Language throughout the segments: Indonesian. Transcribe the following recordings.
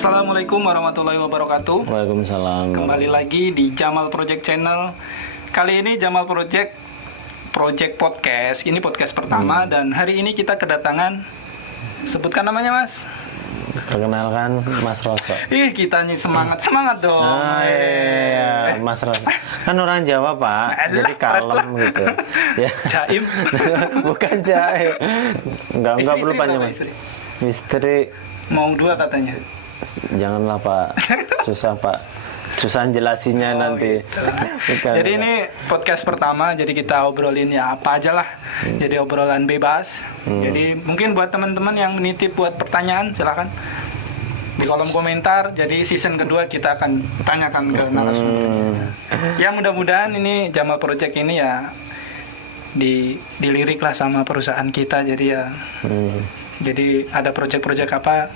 Assalamualaikum warahmatullahi wabarakatuh. Waalaikumsalam. Kembali lagi di Jamal Project Channel. Kali ini Jamal Project Podcast. Ini podcast pertama dan hari ini kita kedatangan, sebutkan namanya Mas. Perkenalkan Mas Roso. Kita nih semangat dong. Iya, Mas Roso. Kan orang Jawa Pak, jadi kalem gitu. Ya. Jaim. Bukan jaim. Enggak perlu panjang Mas. Istri. Istri Mau 2 katanya. Janganlah Pak, susah Pak. Susah jelasinnya nanti. Gitu. Jadi ini podcast pertama, jadi kita obrolin ya apa aja lah. Jadi obrolan bebas. Jadi mungkin buat teman-teman yang menitip buat pertanyaan, silakan di kolom komentar. Jadi season kedua kita akan tanyakan ke narasumber. Ya mudah-mudahan ini Jamal Project ini ya dilirik lah sama perusahaan kita. Jadi ya, jadi ada project-project apa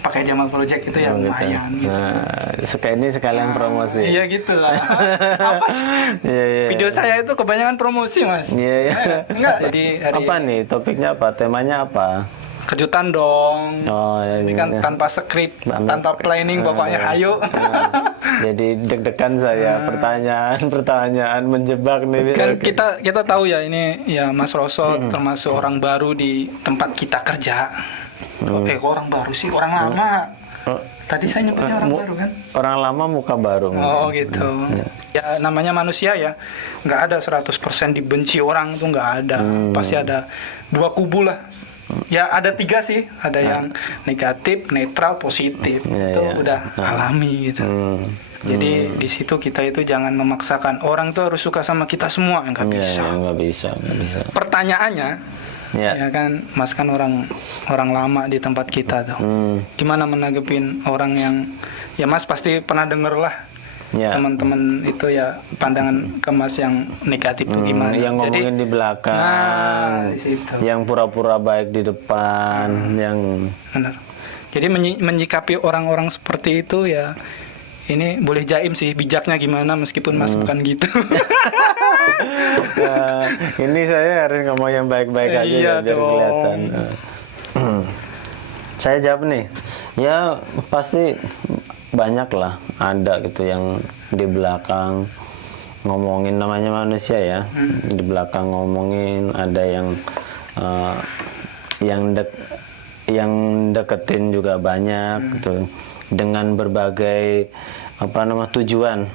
pakai Jamal Project itu ya lumayan. Gitu. Nah, ini sekalian promosi. Iya gitulah. Apa sih? Iya. Video saya itu kebanyakan promosi Mas. Iya. Enggak. Jadi hari apa nih topiknya apa? Temanya apa? kejutan dong. Oh, ya, ini kan tanpa skrip, tanpa planning, pokoknya hayo. Jadi deg-degan saya, pertanyaan menjebak nih. Kan kita tahu ya ini ya Mas Roso termasuk orang baru di tempat kita kerja. Kok orang baru sih, orang lama. Tadi saya nyebutnya orang baru kan? Orang lama muka baru. Oh gitu. Ya namanya manusia ya, nggak ada 100% dibenci orang itu nggak ada. Pasti ada 2 kubu lah. Ya ada 3 sih, ada yang negatif, netral, positif. Itu udah alami gitu. Jadi di situ kita itu jangan memaksakan orang tuh harus suka sama kita semua, nggak bisa. Nggak bisa. Pertanyaannya, ya kan, Mas kan orang lama di tempat kita tuh. Gimana menanggepin orang yang, ya Mas pasti pernah denger lah. Teman-teman itu ya pandangan ke Mas yang negatif tuh gimana? Yang ngomongin di belakang, di situ. Yang pura-pura baik di depan, yang benar. Jadi menyikapi orang-orang seperti itu ya. Ini boleh jaim sih, bijaknya gimana meskipun Mas bukan gitu. Ini saya harus ngomong yang baik-baik aja iya biar kelihatan. Saya jawab nih, ya pasti banyak lah ada gitu yang di belakang ngomongin, namanya manusia ya. Di belakang ngomongin, ada yang deketin juga banyak gitu dengan berbagai tujuan.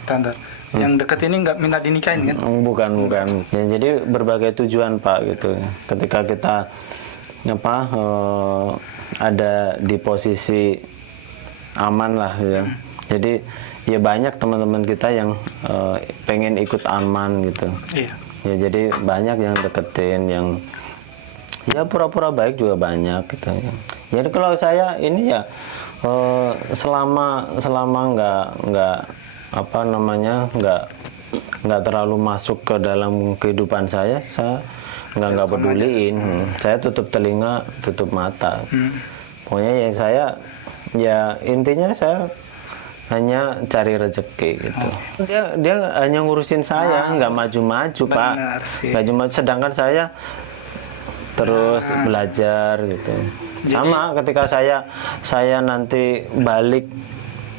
Yang deket ini nggak minta dinikahin kan? Bukan. Ya, jadi berbagai tujuan Pak gitu. Ketika kita ada di posisi aman lah ya. Jadi ya banyak teman-teman kita yang pengen ikut aman gitu. Iya. Ya jadi banyak yang deketin, yang ya pura-pura baik juga banyak gitu. Jadi kalau saya ini ya selama nggak terlalu masuk ke dalam kehidupan saya nggak peduliin. Saya tutup telinga, tutup mata. Pokoknya ya intinya saya hanya cari rezeki gitu. Dia hanya ngurusin saya, nggak maju-maju Pak, nggak cuma. Sedangkan saya terus belajar gitu. Sama ketika saya nanti balik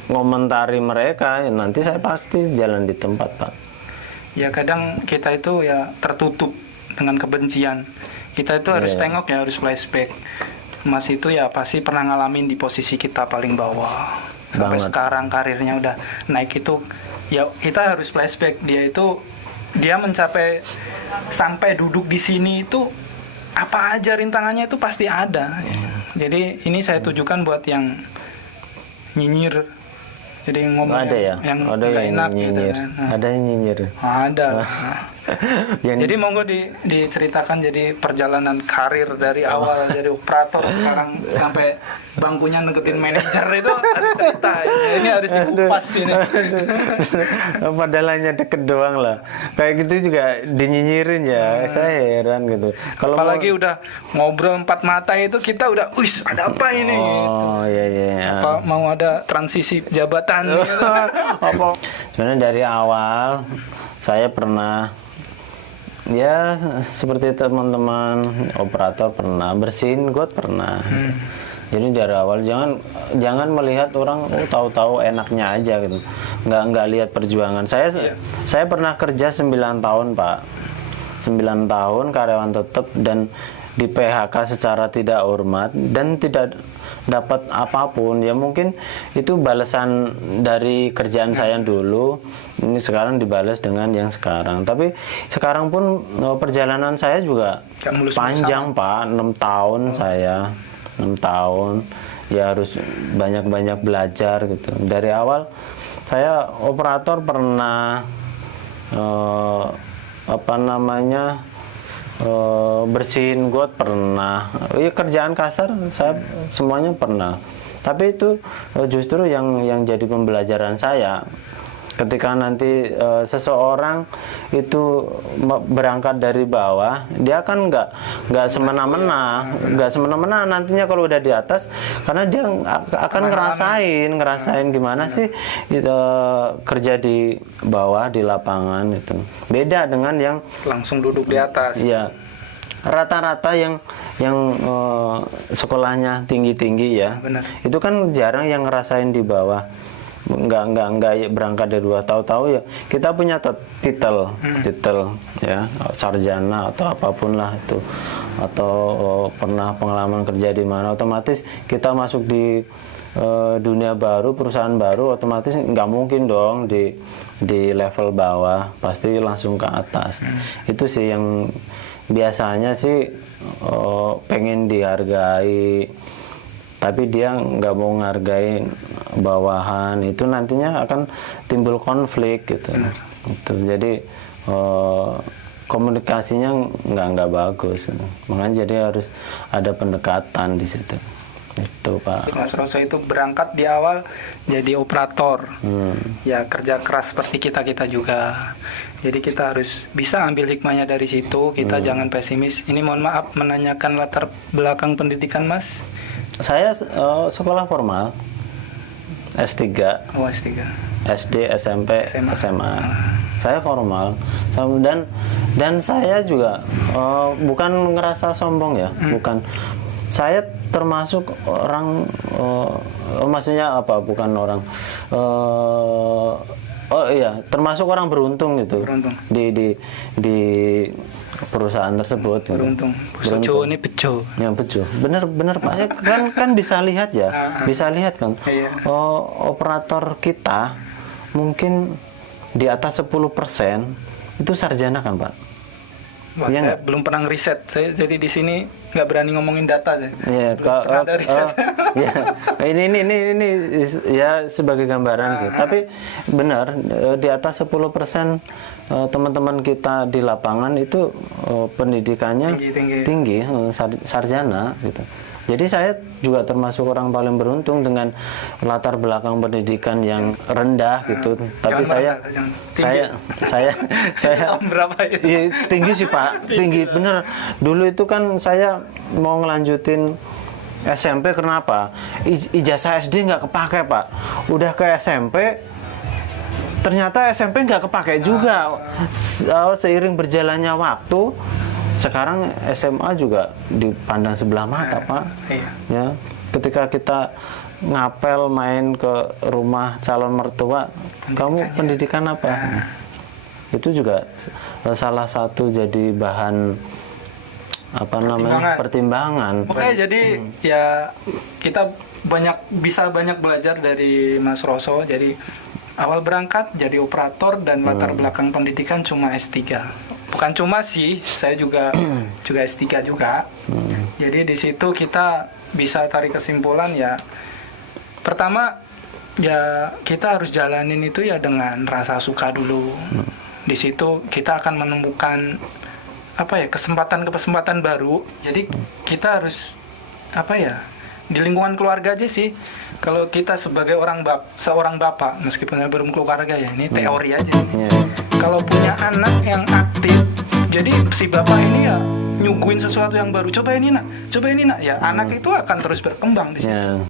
ngomentari mereka, nanti saya pasti jalan di tempat Pak. Ya kadang kita itu ya tertutup dengan kebencian. Kita itu harus tengok ya, harus flashback. Mas itu ya pasti pernah ngalamin di posisi kita paling bawah. Sampai sekarang karirnya udah naik itu, ya kita harus flashback. Dia mencapai sampai duduk di sini itu apa aja rintangannya itu pasti ada. Jadi ini saya tujukan buat yang nyinyir. Jadi ngomong ada yang enak nyinyir. Gitu kan. Ada yang nyinyir. Ada. Jadi monggo diceritakan jadi perjalanan karir dari awal dari operator sekarang sampai bangkunya deketin manajer itu harus cerita. Ini harus dikupas ini. Padahal hanya deket doang lah. Kayak gitu juga dinyinyirin ya. Saya heran gitu. Kalau apalagi udah ngobrol 4 mata itu kita udah, wis ada apa ini? Oh gitu. iya. Apa mau ada transisi jabatan? Gitu. Apa? Sebenarnya dari awal saya pernah ya seperti teman-teman operator pernah bersihin got pernah. Jadi dari awal jangan melihat orang tahu-tahu enaknya aja gitu. Nggak lihat perjuangan. Saya pernah kerja 9 tahun, Pak. 9 tahun karyawan tetap dan di PHK secara tidak hormat dan tidak dapat apapun. Ya mungkin itu balasan dari kerjaan saya dulu. Ini sekarang dibalas dengan yang sekarang. Tapi sekarang pun perjalanan saya juga panjang, Pak. 6 tahun saya. 6 tahun. Ya harus banyak-banyak belajar gitu. Dari awal saya operator pernah bersihin got pernah. Ya kerjaan kasar saya semuanya pernah. Tapi itu justru yang jadi pembelajaran saya. Ketika nanti seseorang itu berangkat dari bawah, dia kan nggak semena-mena nantinya kalau udah di atas, karena dia akan ngerasain gimana sih kerja di bawah di lapangan itu. Beda dengan yang langsung duduk di atas. Iya. Rata-rata yang sekolahnya tinggi-tinggi ya. Benar. Itu kan jarang yang ngerasain di bawah. Nggak berangkat dari dua, tahu-tahu ya kita punya titel ya, sarjana atau apapun lah itu, atau pernah pengalaman kerja di mana, otomatis kita masuk di dunia baru, perusahaan baru, otomatis nggak mungkin dong di level bawah, pasti langsung ke atas. Itu sih yang biasanya sih pengen dihargai, tapi dia nggak mau ngargain bawahan, itu nantinya akan timbul konflik gitu. Jadi komunikasinya nggak bagus gitu. Makanya jadi harus ada pendekatan di situ. Itu Pak. Mas Roso itu berangkat di awal jadi operator, ya kerja keras seperti kita juga. Jadi kita harus bisa ambil hikmahnya dari situ. Kita jangan pesimis. Ini mohon maaf menanyakan latar belakang pendidikan Mas. Saya sekolah formal, S3. Oh, S3. SD, SMP, SMA. Saya formal. Dan saya juga bukan ngerasa sombong ya, bukan. Saya termasuk orang, maksudnya apa? Bukan orang. Termasuk orang beruntung gitu. Beruntung. Di perusahaan tersebut. Beruntung. Bejo ini bejo. Ya bejo. Bener Pak. Ya, kan bisa lihat ya. Bisa lihat kan. Iya. Operator kita mungkin di atas 10% itu sarjana kan Pak. Wah, ya, saya belum pernah ngeriset. Saya jadi di sini nggak berani ngomongin data saya. Ya, ya, ini ya sebagai gambaran sih. Tapi benar di atas 10% teman-teman kita di lapangan itu pendidikannya tinggi, sarjana gitu. Jadi saya juga termasuk orang paling beruntung dengan latar belakang pendidikan yang rendah gitu. Tapi saya berapa itu? Ya, tinggi sih Pak, tinggi bener. Dulu itu kan saya mau ngelanjutin SMP, kenapa? Ijazah SD nggak kepake Pak. Udah ke SMP, ternyata SMP nggak kepake juga. Seiring berjalannya waktu, sekarang SMA juga dipandang sebelah mata Pak. Iya. Ya, ketika kita ngapel main ke rumah calon mertua, kamu pendidikan apa? Itu juga salah satu jadi bahan pertimbangan. Oke, jadi ya kita bisa banyak belajar dari Mas Roso. Jadi awal berangkat jadi operator dan latar belakang pendidikan cuma S3. Bukan cuma sih, saya juga S3 juga. Jadi di situ kita bisa tarik kesimpulan ya. Pertama ya kita harus jalanin itu ya dengan rasa suka dulu. Di situ kita akan menemukan kesempatan baru. Jadi kita harus di lingkungan keluarga aja sih. Kalau kita sebagai seorang bapak, meskipun belum keluarga ya, ini teori aja. Kalau punya anak yang aktif, jadi si bapak ini ya nyuguhin sesuatu yang baru. Coba ini nak, ya anak itu akan terus berkembang di situ.